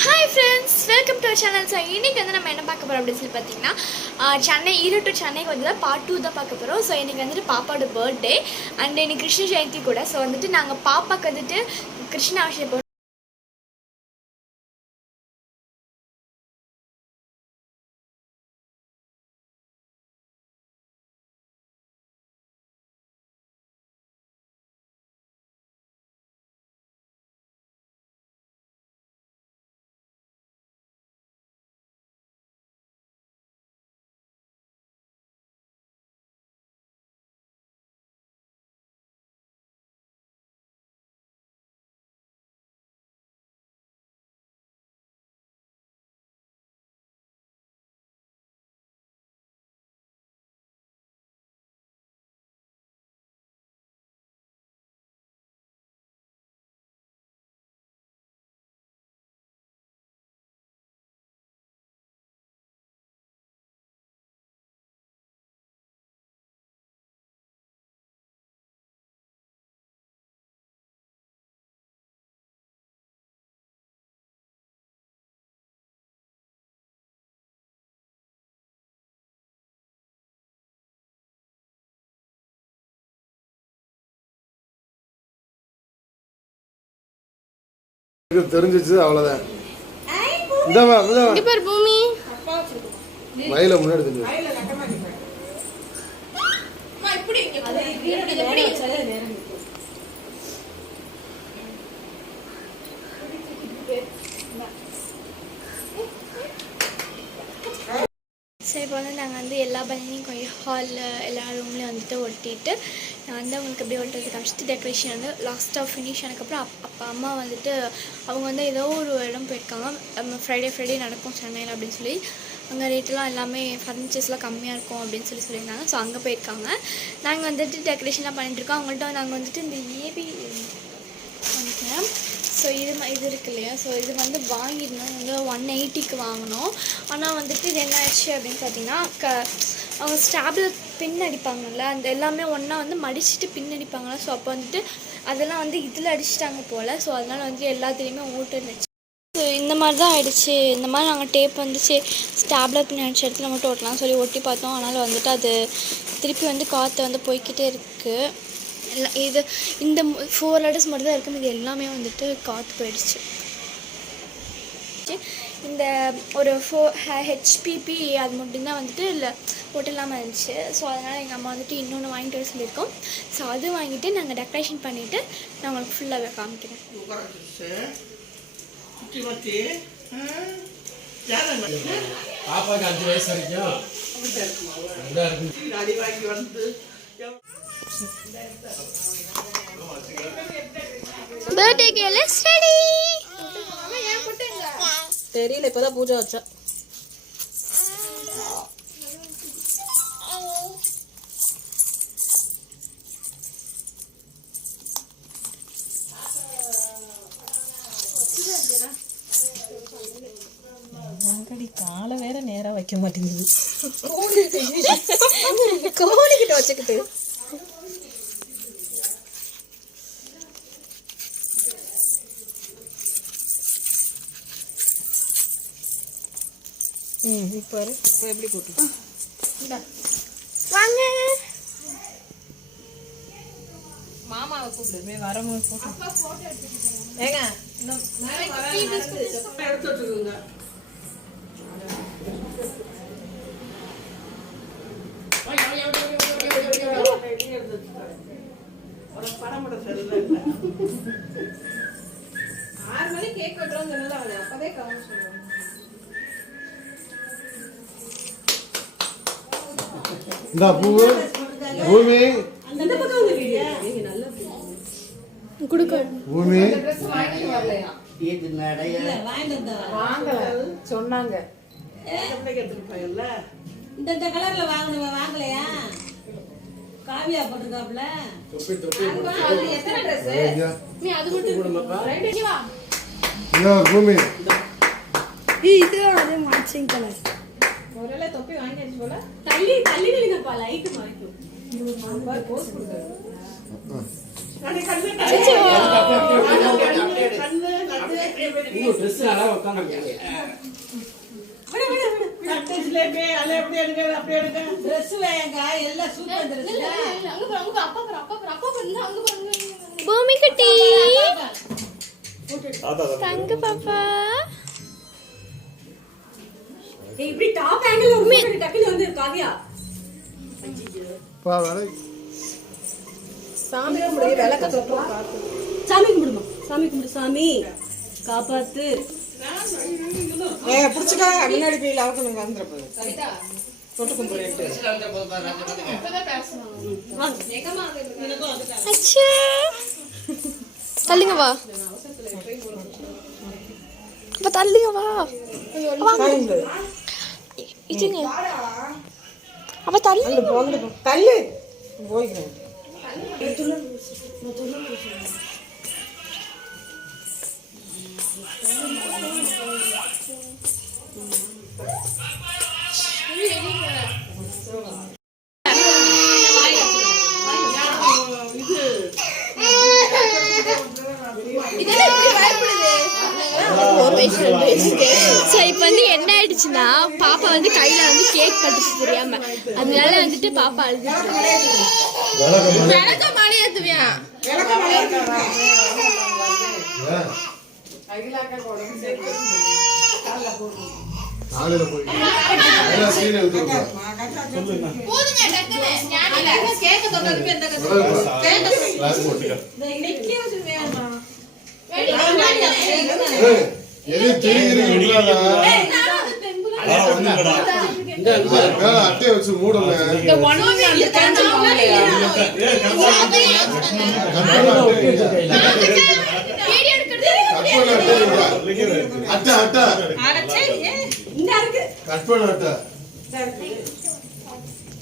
Hi friends, welcome to our channel. So இன்னைக்கு வந்து நம்ம என்ன பார்க்க போறோம் அப்படினு சொல்லி பாத்தீங்கன்னா சென்னை ஈரோடு டு சென்னைக்கு வந்து பார்ட் 2 தான் பார்க்க போறோம். ஸோ இன்னைக்கு வந்துட்டு பாப்பாவோட பர்த்டே அண்ட் இன்னைக்கு கிருஷ்ண ஜெயந்தி கூட. ஸோ வந்துட்டு நாங்கள் பாப்பாக்கு வந்துட்டு கிருஷ்ண ஆசிரியர் தெரிஞ்சிச்சு அவ்வளவுதான். இங்க பாரு பூமி வயல முன்னாடி தெரிஞ்சு சரி இப்போ வந்து நாங்கள் வந்து எல்லா பலனையும் கொஞ்சம் ஹாலில் எல்லா ரூம்லேயும் வந்துட்டு ஒட்டிட்டு நான் வந்து அவங்களுக்கு அப்படியே ஒட்டுறது காமிச்சிட்டு டெக்கரேஷன் வந்து லாஸ்ட்டாக ஃபினிஷ் ஆனதுக்கப்புறம் அப்பா அம்மா வந்துட்டு அவங்க வந்து ஏதோ ஒரு இடம் போயிருக்காங்க. ஃப்ரைடே நடக்கும் சென்னையில் அப்படின்னு சொல்லி அங்கே ரேட்டெலாம் எல்லாமே ஃபர்னிச்சர்ஸ்லாம் கம்மியாக இருக்கும் அப்படின்னு சொல்லியிருந்தாங்க. ஸோ அங்கே போயிருக்காங்க. நாங்கள் வந்துட்டு டெக்கரேஷன்லாம் பண்ணிட்டுருக்கோம். அவங்கள்ட்ட நாங்கள் வந்துட்டு இந்த ஏபி பண்ணிட்டேன். ஸோ இது இருக்கு இல்லையா, ஸோ இது வந்து வாங்கியிருந்தோம் வந்து 180க்கு வாங்கினோம். ஆனால் வந்துட்டு இது என்ன ஆச்சு அப்படின்னு பார்த்தீங்கன்னா அவங்க ஸ்டாபில் பின் அடிப்பாங்கள்ல, அந்த எல்லாமே ஒன்றா வந்து மடிச்சுட்டு பின் அடிப்பாங்கள்ல. ஸோ அப்போ வந்துட்டு அதெல்லாம் வந்து இதில் அடிச்சிட்டாங்க போல். ஸோ அதனால் வந்து எல்லாத்துலேயுமே ஓட்டு இருந்துச்சு. ஸோ இந்த மாதிரி தான் ஆகிடுச்சு. இந்த மாதிரி நாங்கள் டேப் வந்துச்சு ஸ்டாப்லர் பின் அடிச்ச இடத்துல மட்டும் ஓட்டலாம் சொல்லி ஒட்டி பார்த்தோம். அதனால் வந்துட்டு அது திருப்பி வந்து காற்று வந்து போய்கிட்டே இருக்குது. இது இந்த 4 லெட்டர்ஸ் மட்டும் தான் இருக்குது. இது எல்லாமே வந்துட்டு காற்று போயிடுச்சு. இந்த ஒரு 4 HPP அது மட்டும்தான் வந்துட்டு இல்லை போட்டு இல்லாமல் இருந்துச்சு. ஸோ அதனால் எங்கள் அம்மா வந்துட்டு இன்னொன்று வாங்கிட்டு வர சொல்லியிருக்கோம். ஸோ அது வாங்கிட்டு நாங்கள் டெக்கரேஷன் பண்ணிவிட்டு நான் உங்களுக்கு ஃபுல்லாகவே காமிக்கிறேன். பாப்பாக்கு 5 வயசு வரைக்கும் பர்த்டே கேர்ள் இஸ் ரெடி. தெரியல, இப்பதான் பூஜை வச்சா. காலை வேற நேரா வைக்க மாட்டேங்குது. கோழிக்கிட்ட வச்சுக்கிட்டு இப்போ எப்படி போட்டு வாங்க மாமாவை கூப்பிடுமே வரும்போது போட்டு ஏங்க எடுத்து வச்சுக்கோங்க. கேக் கட்டுறோம் அப்பவே கவனம் சொல்லுவாங்க. இந்த பூமி பூமி சொன்னாங்க இந்த கலர்ல வாங்கலையா? காவியா போட்டுருக்காப்ல. பூமி இதுதான் அது மேட்சிங் கலர். ஒருவேளை தொப்பி வாங்கியாச்சு போல. தள்ளி நில்லுங்கப்பா, லைட் மறைக்கும். போஸ் கொடுங்க. இன்னும் ட்ரெஸ் நல்லா உட்காந்து பூமி குட்டி தங்க பாப்பா இப்படி டாப் ஆங்கிள் ஒரு டக்கில வந்து காவியா பா வேலை சாமி கும்பிடு விளக்க தொட்டோம் காத்து சாமி கும்பிடுமா சாமி கும்பிடு சாமி காப்பாத்து புடிச்சுக்கா முன்னாடி போய் லவக்கணும் வந்துடுறது கவிதா தொட்டு கும்பிடுறேன்ட்டு அச்சா தள்ளுங்க வா அப்ப தள்ளுங்க வா இதுங்க அப்ப தள்ளு தள்ளு போய்க்கிறேன் ஸோ இப்போ வந்து என்ன ஆயிடுச்சுன்னா பாப்பா வந்து கையில வந்து கேக் பட்டுச்சு தெரியாம அதனால வந்துட்டு பாப்பா காலையில் போய் சீரியல் எது தெரியுது அட்டையை வச்சு மூடல அட்டை அட்டை கட் பண்ண அட்டை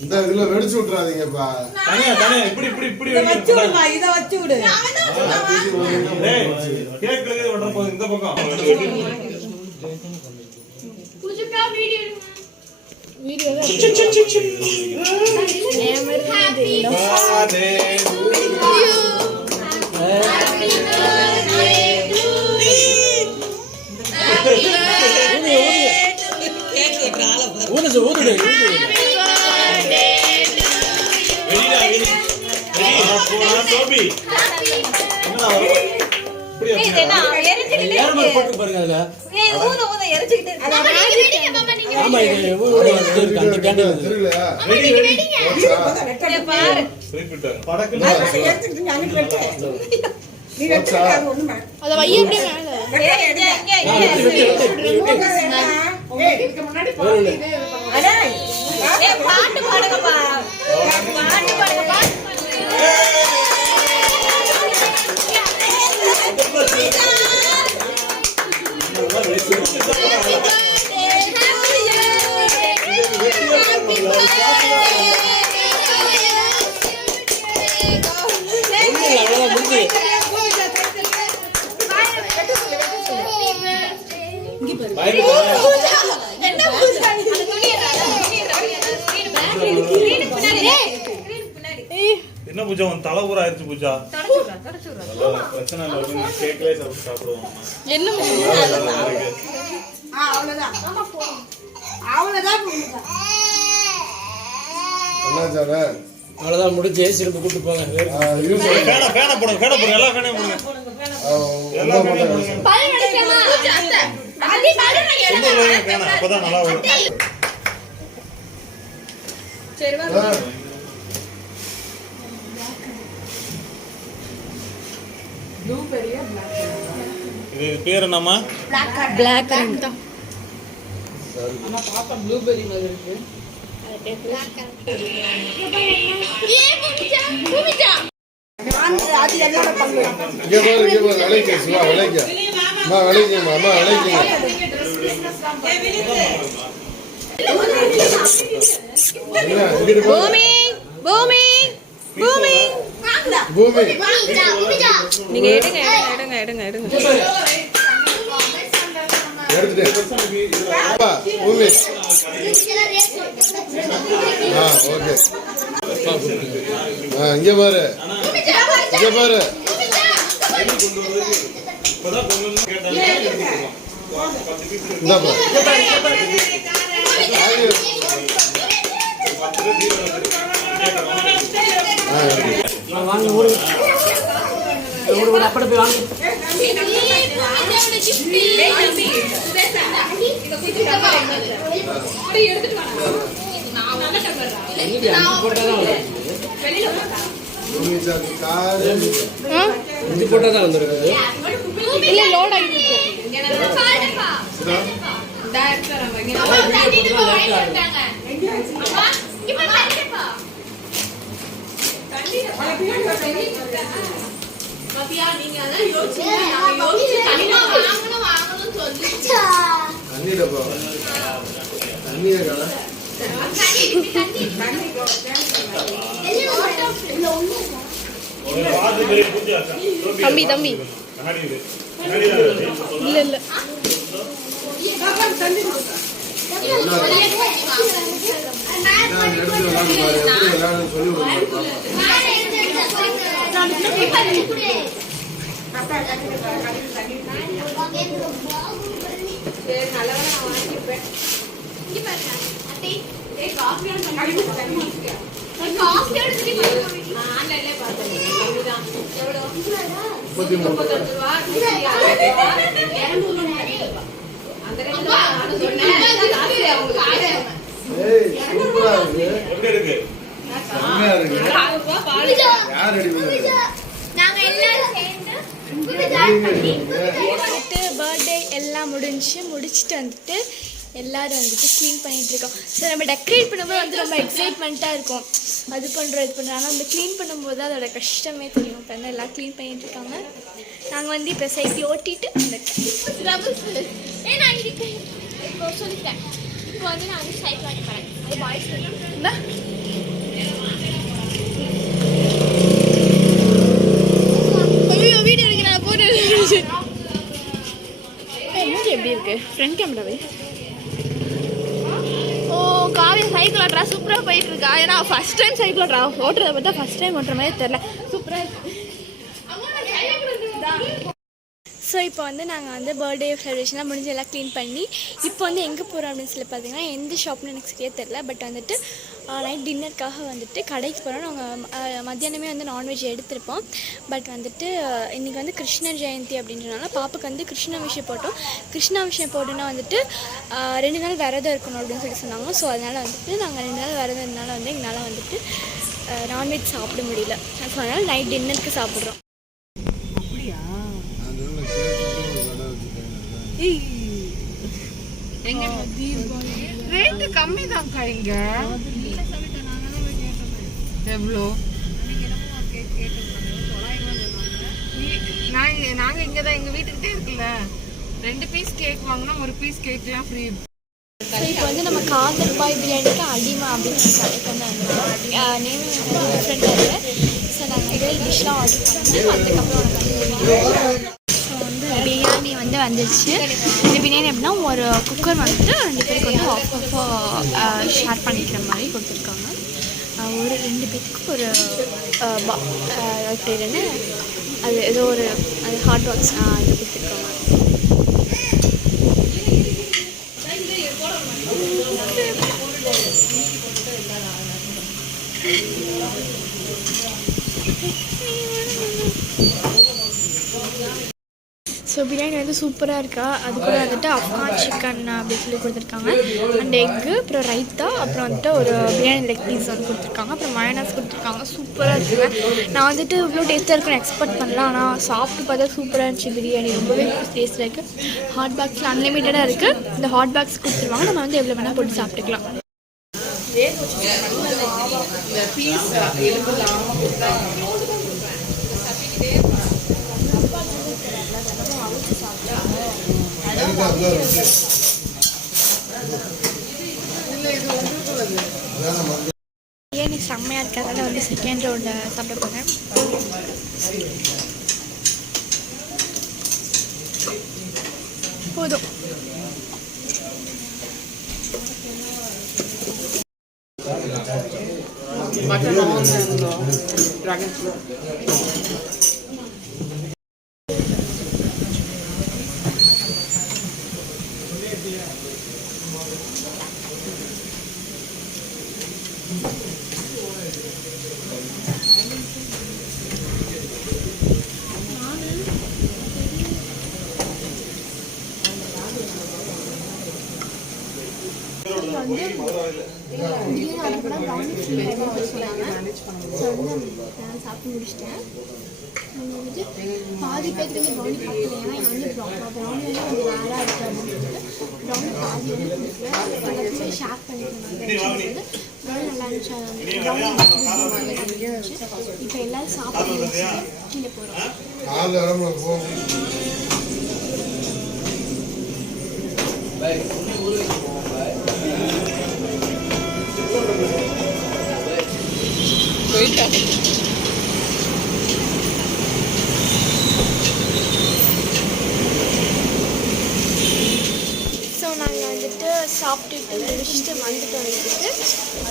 இந்த இதுல வெடிச்சு விட்டுறாதீங்கப்பா இப்படி இப்படி இப்படி வச்சு விடுமா இதை வச்சு விடு இந்த பக்கம் பாட்டு பாடுங்கப்பா பாட்டு பாடுங்க என்ன பூஜா உன் தலை ஊர் ஆயிடுச்சு பூஜா பிரச்சனை இல்லை கேக்லே சாப்பிடுவோம் என்ன அவ்வளவுதான் முடிஞ்சு சிறப்பு கூட்டு போங்க ஃபேனை போடுங்க எல்லா ஃபேனையும் போடுங்க எல்லா ஃபேனையும் போடுங்க அப்பதான் நல்லா வரும் சரி வா ப்ளூ பெரிய இது பேர் என்னம்மா பிளாக் கரண்ட் ஆனா பாப்பா ப்ளூபெரி மாதிரி இருக்கு நீங்க எடுங்க இங்க பாரு இப்பதான் கொஞ்சம் கேட்டாங்க எடுத்துக்கலாம். 10 பீஸ் இருக்கு. இந்தாப்பா. 10 பீஸ் வாங்க ஓடு ஓடு அப்படி போய் வாங்க போட்டாதான் நீங்க அது காரு இது போட்டாதான் வந்துருக்குது இல்லை லோட் ஆகிட்டு இருக்கு. தண்ணிடப்பா தண்ணியை கடை ஒரு வாது பெரிய பூஜை ஆச்சா. தம்பி கண்ணாடி இது. கண்ணாடி தான் இருக்கு. இல்லை இல்லை எடுத்து விளாண்டு பாரு எப்படி விளாடுன்னு சொல்லி கொடுங்க ஏய் சூப்பரா இருக்கு எப்படி இருக்கு? செம்மையா இருக்கு யார் ரெடி பண்ணது வந்துட்டு பர்த்டே எல்லாம் முடிச்சுட்டு வந்துட்டு எல்லாரும் வந்துட்டு க்ளீன் பண்ணிட்டு இருக்கோம். ஸோ நம்ம டெக்கரேட் பண்ணும்போது வந்து ரொம்ப எக்ஸைட்மெண்ட்டாக இருக்கும். அது பண்ணுறோம் இது பண்ணுறோம். ஆனால் நம்ம க்ளீன் பண்ணும்போது அதோட கஷ்டமே தெரியும். இப்போ வந்து எல்லாம் க்ளீன் பண்ணிட்டு இருக்காங்க. நாங்கள் வந்து இப்போ சைக்கிள் ஓட்டிட்டு இப்போ சொல்லிட்டேன். இப்போ வந்து நான் வந்து சைக்கிள் ஓட்ட போகிறேன். அது பாய்ஸ் இந்த ஐயோ வீடியோ எடுக்க நான் போட்டு மூஞ்சி எப்படி இருக்கு ஃப்ரண்ட் கேமராவே. ஓ காவியா சைக்கிள் ஓட்டுறா சூப்பராக போயிட்டு இருக்கா. ஏன்னா ஃபர்ஸ்ட் டைம் சைக்கிள் ஓட்டுறா. ஓட்டுறத பார்த்தா ஃபர்ஸ்ட் டைம் ஓட்டுற மாதிரி தெரில. சூப்பராக இருக்கு. ஸோ இப்போ வந்து நாங்கள் வந்து பர்த்டே செலிப்ரேஷன்லாம் முடிஞ்சு எல்லாம் க்ளீன் பண்ணி இப்போ வந்து எங்கே போகிறோம் அப்படின்னு சொல்லி பார்த்தீங்கன்னா எந்த ஷாப்னு எனக்கு சரியாக தெரில. பட் வந்துட்டு நைட் டின்னருக்காக வந்துட்டு கடைக்கு போகிறோம். நாங்கள் மத்தியானமே வந்து நான்வெஜ் எடுத்திருப்போம். பட் வந்துட்டு இன்றைக்கி வந்து கிருஷ்ணர் ஜெயந்தி அப்படின்றனால பாப்புக்கு வந்து கிருஷ்ணாபிஷேகம் போட்டோம். கிருஷ்ணாபிஷேகம் போட்டோன்னா வந்துட்டு 2 நாள் விரதம் இருக்கணும் அப்படின்னு சொல்லி சொன்னாங்க. ஸோ அதனால் வந்துட்டு நாங்கள் 2 நாள் விரதம் இருந்தனால வந்து எங்களால் வந்துட்டு நான்வெஜ் சாப்பிட முடியல. ஸோ அதனால் நைட் டின்னருக்கு சாப்பிட்றோம். ரேட்டு கம்மி தான்க்கா இங்க. எவ்வளோ? நாங்க இங்கதான் எங்க வீட்டுக்கிட்டே இருக்குல்ல. 2 பீஸ் கேக் வாங்கினா 1 பீஸ் கேக்லாம் ஃப்ரீ. ஸோ இப்போ வந்து நம்ம காதல் பாய் பிரியாணிக்கு அடிமா அப்படின்னு ஒரு கடைக்கு வந்து வந்துருக்கோம். நேம் டிஃப்ரெண்ட்டாக இருக்குது. ஸோ நாங்கள் வந்து டிஷ்லாம் ஆர்டர் பண்ணோம். அதுக்கப்புறம் ஸோ வந்து பிரியாணி வந்து வந்துடுச்சு. இந்த பிரியாணி எப்படின்னா ஒரு குக்கர் வந்துட்டு 2 பேருக்கு வந்து ஆஃப் ஷேர் பண்ணிக்கிற மாதிரி கொடுத்துருக்காங்க. ஒரு 2 பேருக்கு ஒரு பேர் என்ன அது ஏதோ ஒரு அது ஹாட் பாக்ஸ் இது கொடுத்துருக்காங்க. ஸோ பிரியாணி வந்து சூப்பராக இருக்கா. அது கூட வந்துட்டு அஃப்கான் சிக்கன் அப்படின்னு சொல்லி கொடுத்துருக்காங்க. அண்ட் எக்கு, அப்புறம் ரைத்தா, அப்புறம் வந்துட்டு ஒரு பிரியாணி லெக் பீஸ் வந்து கொடுத்துருக்காங்க. அப்புறம் மயோனைஸ் கொடுத்துருக்காங்க. சூப்பராக இருக்குங்க. நான் வந்துட்டு இவ்வளோ டேஸ்ட்டாக இருக்குன்னு எக்ஸ்பெக்ட் பண்ணலாம். ஆனால் சாப்பிட்டு பார்த்தா சூப்பராக இருந்துச்சு. பிரியாணி ரொம்பவே டேஸ்ட்டாக இருக்குது. ஹாட் பாக்ஸில் அன்லிமிட்டடாக இருக்குது. இந்த ஹாட் பாக்ஸ் கொடுத்துருவாங்க. நம்ம வந்து எவ்வளோ வேணால் போட்டு சாப்பிட்டுக்கலாம். பிரியாணி செம்மையாக இருக்கிறதால வந்து செகண்ட் ரவுண்டில் சாப்பிட போகிறேன். போதும். சாப்பிட்டு முடிச்சிட்டேன். வந்துட்டு பாதி பேருக்கு ப்ரௌனி சாப்பிடல. ஏன்னா இங்கே வந்து ப்ரௌனி வந்து கொஞ்சம் ரேராக இருக்குது அப்படின்னு சொல்லிட்டு ப்ரௌனி பாதி வந்து கொடுக்குறேன். எல்லாத்தையுமே ஷேர் பண்ணிக்கணும். ப்ரௌனி நல்லா இருந்துச்சு. ப்ரௌனி இருந்துச்சு. இப்போ எல்லோரும் சாப்பிட்டு கீழே போகிறோம். ஸோ நாங்கள் வந்துட்டு சாப்பிட்டுட்டு முடிச்சுட்டு வந்துட்டோம்.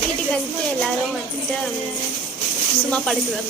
வீட்டுக்கு வந்துட்டு எல்லோரும் வந்துட்டு சும்மா படுக்கிறோம்.